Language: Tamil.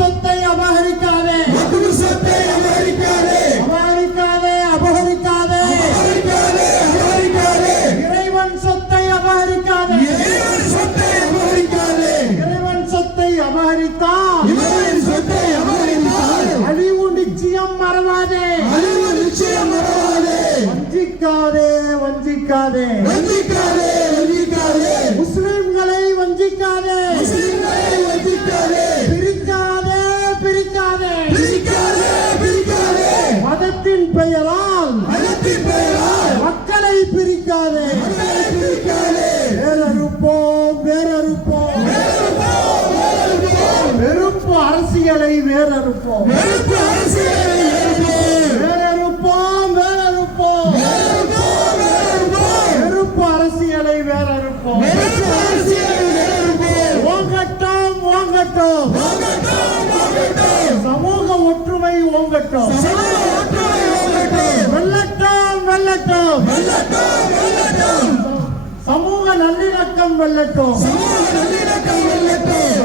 சொத்தை அபகரிக்காதே. வக்பு சொத்தை அபகரிக்காதே. அபகரிக்காதே அபகரிக்காதே. அபகரிக்காதே அபகரிக்காதே. இறைவன் சொத்தை அபகரிக்காதே. இறைவன் சொத்தை அபகரிக்காதே. இறைவன் சொத்தை அபகரித்தால் இறைவன் சொத்தை அபகரித்தால் அழிவு நிச்சயம் மறவாதே. அழிவு நிச்சயம் வஞ்சிக்காதே வஞ்சிக்காதே. வஞ்சிக்காதே பெயரால் மக்களை பிரிக்காதே வேறறுப்போம் வேறறுப்போம் வெறுப்பு அரசியலை வேறறுப்போம். வேறறுப்போம் வேறறுப்போம். வெறுப்பு அரசியலை வேறறுப்போம். ஓங்கட்டும் ஓங்கட்டும். சமூக ஒற்றுமை ஓங்கட்டும் வெல்லட்டும் வெல்லட்டும், வெல்லட்டும். சமூக நல்லிணக்கம் வெல்லட்டும் சமூக நல்லிணக்கம் வெல்லட்டும்.